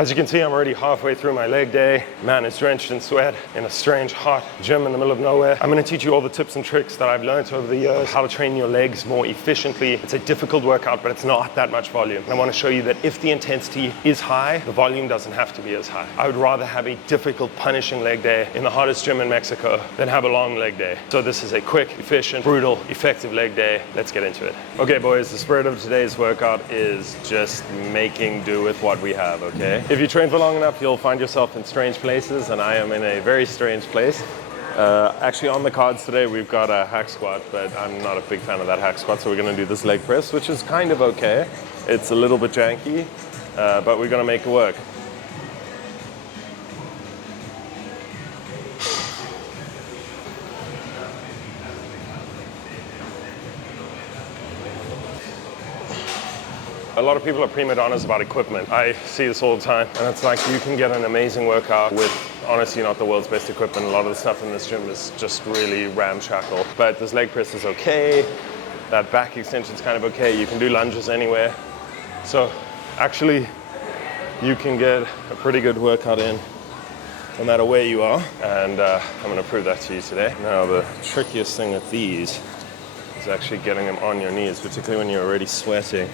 As you can see, I'm already halfway through my leg day. Man is drenched in sweat in a strange hot gym in the middle of nowhere. I'm gonna teach you all the tips and tricks that I've learned over the years, how to train your legs more efficiently. It's a difficult workout, but it's not that much volume. And I wanna show you that if the intensity is high, the volume doesn't have to be as high. I would rather have a difficult, punishing leg day in the hottest gym in Mexico than have a long leg day. So this is a quick, efficient, brutal, effective leg day. Let's get into it. Okay, boys, the spirit of today's workout is just making do with what we have, okay? If you train for long enough, you'll find yourself in strange places, and I am in a very strange place. Actually, on the cards today, we've got a hack squat, but I'm not a big fan of that hack squat, so we're gonna do this leg press, which is kind of okay. It's a little bit janky, but we're gonna make it work. A lot of people are prima donnas about equipment. I see this all the time, and it's like you can get an amazing workout with honestly not the world's best equipment. A lot of the stuff in this gym is just really ramshackle. But this leg press is okay. That back extension is kind of okay. You can do lunges anywhere. So actually, you can get a pretty good workout in no matter where you are. And I'm gonna prove that to you today. Now, the trickiest thing with these is actually getting them on your knees, particularly when you're already sweating.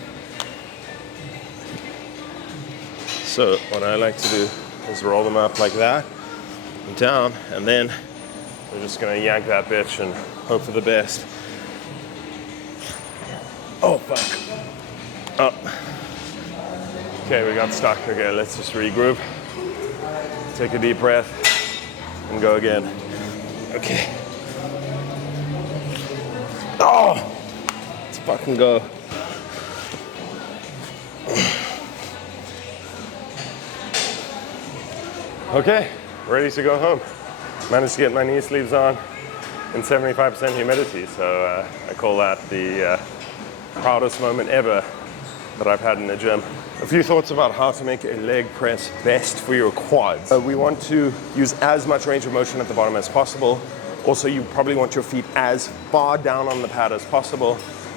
So what I like to do is roll them up like that, and down, and then we're just gonna yank that bitch and hope for the best. Oh, fuck. Oh. Okay, we got stuck. Okay, let's just regroup. Take a deep breath and go again. Okay. Oh, let's fucking go. Okay, ready to go home. Managed to get my knee sleeves on in 75% humidity, so I call that the proudest moment ever that I've had in the gym. A few thoughts about how to make a leg press best for your quads. We want to use as much range of motion at the bottom as possible. Also, you probably want your feet as far down on the pad as possible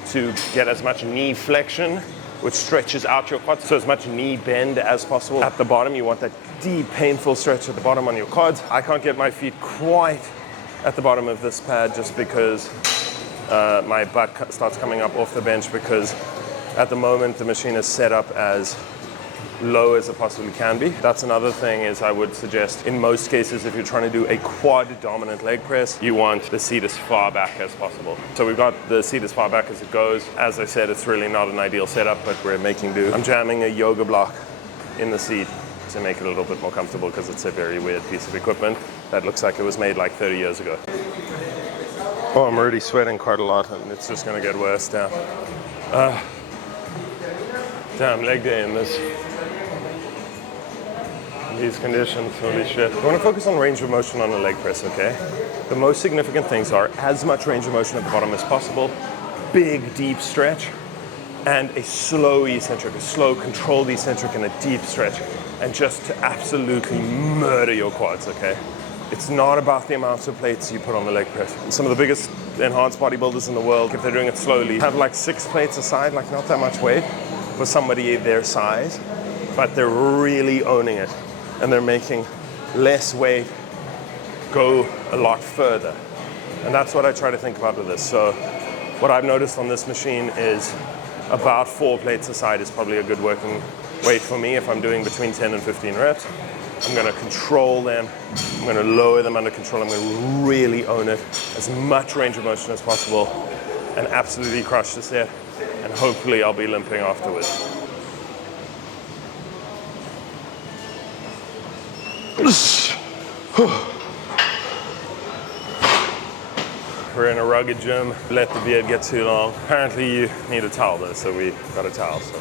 to get as much knee flexion, which stretches out your quads, so as much knee bend as possible. At the bottom, you want that deep, painful stretch at the bottom on your quads. I can't get my feet quite at the bottom of this pad just because my butt starts coming up off the bench, because at the moment, the machine is set up as low as it possibly can be. That's another thing is I would suggest in most cases, if you're trying to do a quad dominant leg press, you want the seat as far back as possible. So we've got the seat as far back as it goes. As I said, it's really not an ideal setup, but we're making do. I'm jamming a yoga block in the seat to make it a little bit more comfortable, because it's a very weird piece of equipment that looks like it was made like 30 years ago. Oh, I'm already sweating quite a lot, and it's just gonna get worse now. Damn, leg day in these conditions, holy shit. I want to focus on range of motion on the leg press, okay? The most significant things are as much range of motion at the bottom as possible, big, deep stretch, and a slow eccentric, a slow, controlled eccentric and a deep stretch, and just to absolutely murder your quads, okay? It's not about the amount of plates you put on the leg press. Some of the biggest enhanced bodybuilders in the world, if they're doing it slowly, have like 6 plates aside, like not that much weight for somebody their size, but they're really owning it. And they're making less weight go a lot further. And that's what I try to think about with this. So what I've noticed on this machine is about 4 plates aside is probably a good working weight for me if I'm doing between 10 and 15 reps. I'm gonna control them, I'm gonna lower them under control, I'm gonna really own it, as much range of motion as possible, and absolutely crush the set, and hopefully I'll be limping afterwards. We're in a rugged gym. Let the beard get too long. Apparently you need a towel though, so we got a towel, so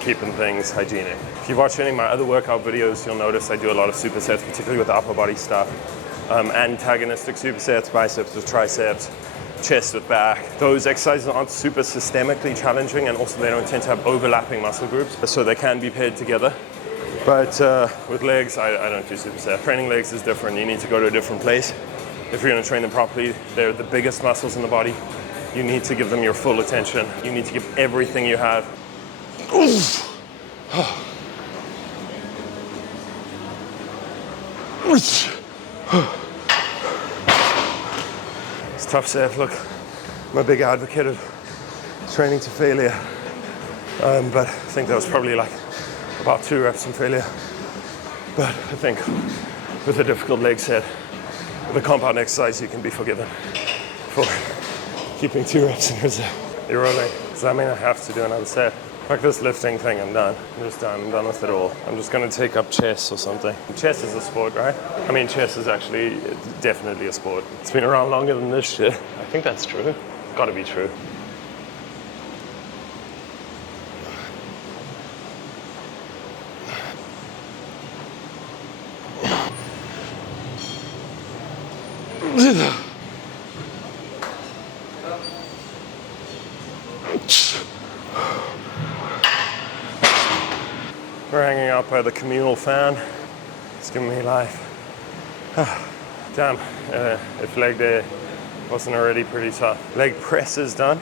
keeping things hygienic. If you've watched any of my other workout videos, you'll notice I do a lot of supersets, particularly with the upper body stuff. Antagonistic supersets, biceps with triceps, chest with back. Those exercises aren't super systemically challenging, and also they don't tend to have overlapping muscle groups, so they can be paired together. But with legs, I don't do superset. Training legs is different. You need to go to a different place. If you're gonna train them properly, they're the biggest muscles in the body. You need to give them your full attention. You need to give everything you have. It's a tough set. Look, I'm a big advocate of training to failure, but I think that was probably like about 2 reps in failure. But I think with a difficult leg set, with a compound exercise, you can be forgiven for keeping 2 reps in reserve. You're rolling. Does that mean I have to do another set? Like this lifting thing, I'm done. I'm just done. I'm done with it all. I'm just gonna take up chess or something. Chess is a sport, right? I mean, chess is actually definitely a sport. It's been around longer than this shit. I think that's true. It's gotta be true. We're hanging out by the communal fan. It's giving me life. Damn, if leg day wasn't already pretty tough. Leg press is done.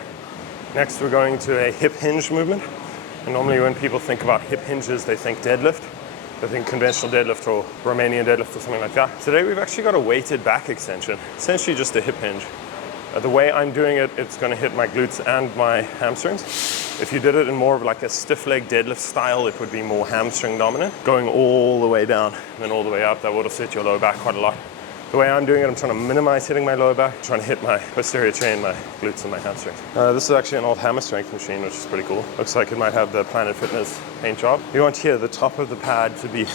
Next we're going to a hip hinge movement. And normally when people think about hip hinges, they think deadlift. They think conventional deadlift or Romanian deadlift or something like that. Today we've actually got a weighted back extension. Essentially just a hip hinge. The way I'm doing it, it's going to hit my glutes and my hamstrings. If you did it in more of like a stiff leg deadlift style, it would be more hamstring dominant. Going all the way down and then all the way up, that would have hit your lower back quite a lot. The way I'm doing it, I'm trying to minimize hitting my lower back, trying to hit my posterior chain, my glutes and my hamstrings. This is actually an old hammer strength machine, which is pretty cool. Looks like it might have the Planet Fitness paint job. You want here the top of the pad to be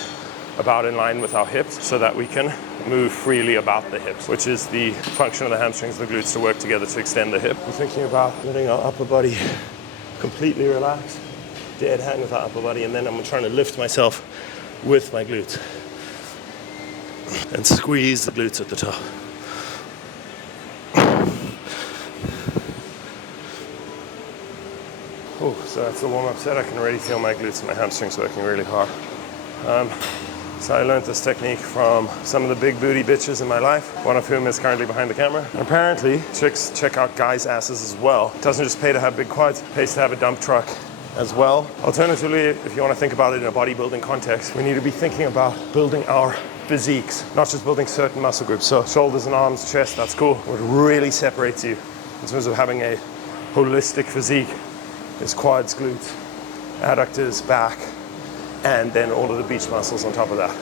about in line with our hips so that we can move freely about the hips, which is the function of the hamstrings and the glutes to work together to extend the hip. I'm thinking about letting our upper body completely relax, dead hang with our upper body, and then I'm trying to lift myself with my glutes and squeeze the glutes at the top. Oh, so that's the warm-up set. I can already feel my glutes and my hamstrings working really hard. So I learned this technique from some of the big booty bitches in my life, one of whom is currently behind the camera. And apparently, chicks check out guys' asses as well. It doesn't just pay to have big quads, it pays to have a dump truck as well. Alternatively, if you want to think about it in a bodybuilding context, we need to be thinking about building our physiques, not just building certain muscle groups. So shoulders and arms, chest, that's cool. What really separates you in terms of having a holistic physique is quads, glutes, adductors, back, and then all of the beach muscles on top of that.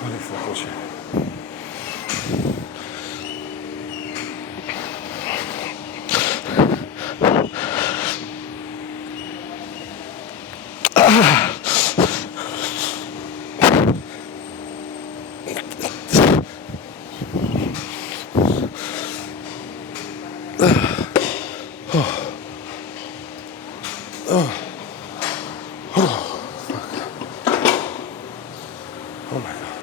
Holy fucking shit.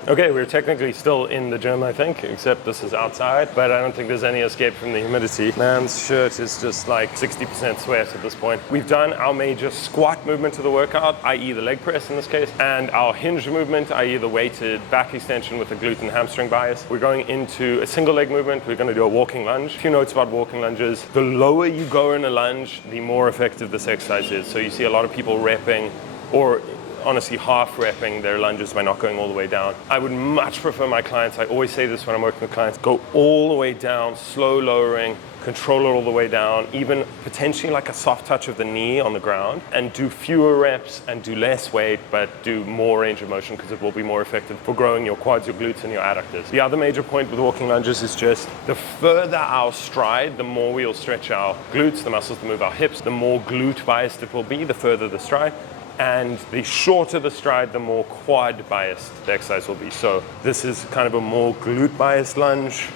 Okay, we're technically still in the gym, I think, except this is outside, but I don't think there's any escape from the humidity. Man's shirt is just like 60% sweat at this point. We've done our major squat movement of the workout, i.e. the leg press in this case, and our hinge movement, i.e. the weighted back extension with a glute and hamstring bias. We're going into a single leg movement. We're going to do a walking lunge. A few notes about walking lunges. The lower you go in a lunge, the more effective this exercise is. So you see a lot of people repping, or honestly half repping their lunges by not going all the way down. I would much prefer my clients, I always say this when I'm working with clients, go all the way down, slow lowering, control it all the way down, even potentially like a soft touch of the knee on the ground, and do fewer reps and do less weight, but do more range of motion because it will be more effective for growing your quads, your glutes, and your adductors. The other major point with walking lunges is just the further our stride, the more we'll stretch our glutes, the muscles that move our hips, the more glute biased it will be, the further the stride. And the shorter the stride, the more quad biased the exercise will be. So this is kind of a more glute biased lunge,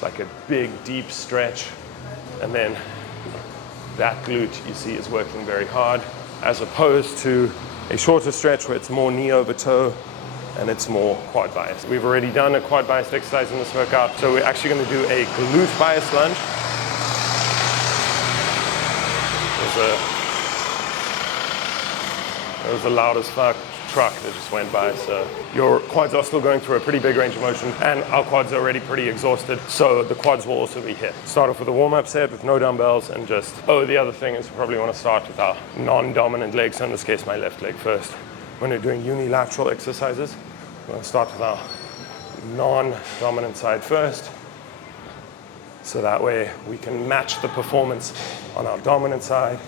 like a big deep stretch. And then that glute you see is working very hard. as opposed to a shorter stretch where it's more knee over toe and it's more quad bias. We've already done a quad bias exercise in this workout, so we're actually going to do a glute bias lunge. There was a loud as fuck truck that just went by, so your quads are still going through a pretty big range of motion, and our quads are already pretty exhausted, so the quads will also be hit. Start off with a warm-up set with no dumbbells, and just, the other thing is we probably want to start with our non-dominant leg, so in this case my left leg first. When we're doing unilateral exercises, we're going to start with our non-dominant side first, so that way we can match the performance on our dominant side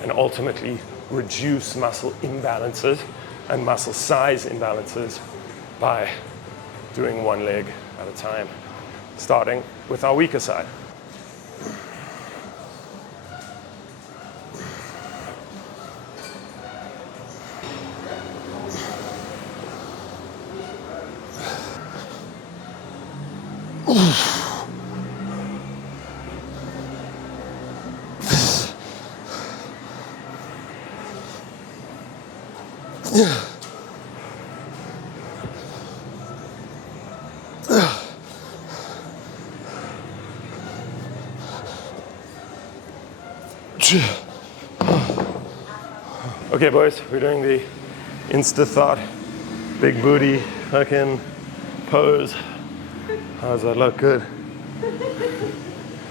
and ultimately reduce muscle imbalances and muscle size imbalances by doing one leg at a time, starting with our weaker side. Okay, boys, we're doing the Insta Thought big booty fucking pose. How does that look? Good.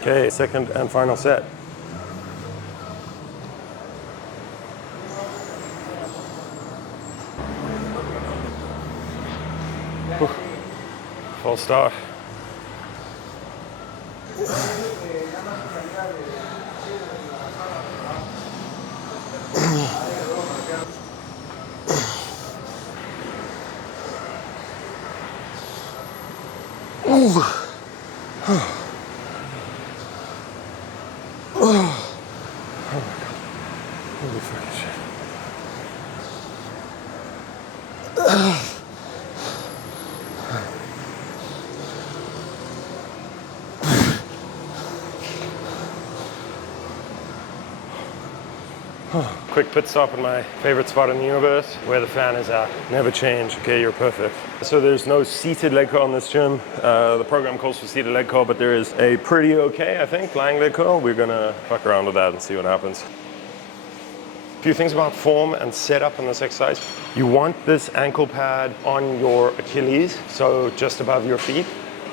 Okay, second and final set. Full start. Holy fucking shit. Quick pit stop in my favorite spot in the universe, where the fan is at. Never change. Okay, you're perfect. So there's no seated leg curl in this gym. The program calls for seated leg curl, but there is a pretty okay, I think, lying leg curl. We're gonna fuck around with that and see what happens. A few things about form and setup in this exercise. You want this ankle pad on your Achilles, so just above your feet.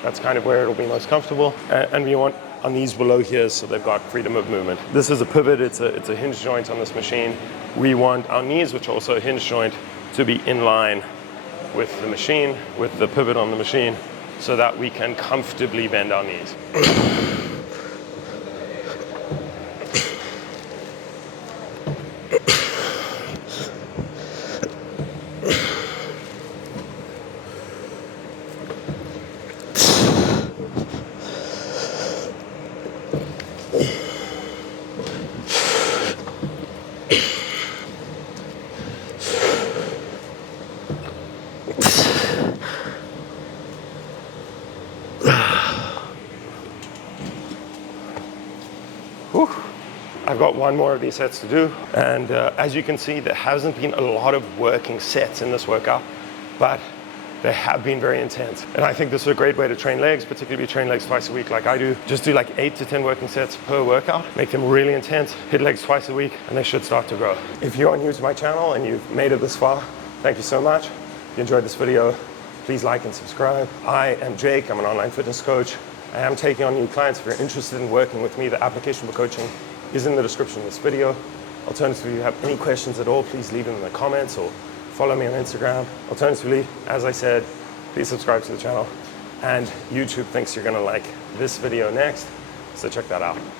That's kind of where it'll be most comfortable. And you want our knees below here so they've got freedom of movement. This is a pivot, it's a hinge joint on this machine. We want our knees, which are also a hinge joint, to be in line with the machine, with the pivot on the machine, so that we can comfortably bend our knees. I've got one more of these sets to do, and as you can see, there hasn't been a lot of working sets in this workout, but they have been very intense. And I think this is a great way to train legs, particularly if you train legs twice a week like I do. Just do like 8 to 10 working sets per workout, make them really intense, hit legs twice a week, and they should start to grow. If you are new to my channel and you've made it this far, thank you so much. If you enjoyed this video, please like and subscribe. I am Jake, I'm an online fitness coach. I am taking on new clients. If you're interested in working with me, the application for coaching is in the description of this video. Alternatively, if you have any questions at all, please leave them in the comments or follow me on Instagram. Alternatively, as I said, please subscribe to the channel. And YouTube thinks you're gonna like this video next, so check that out.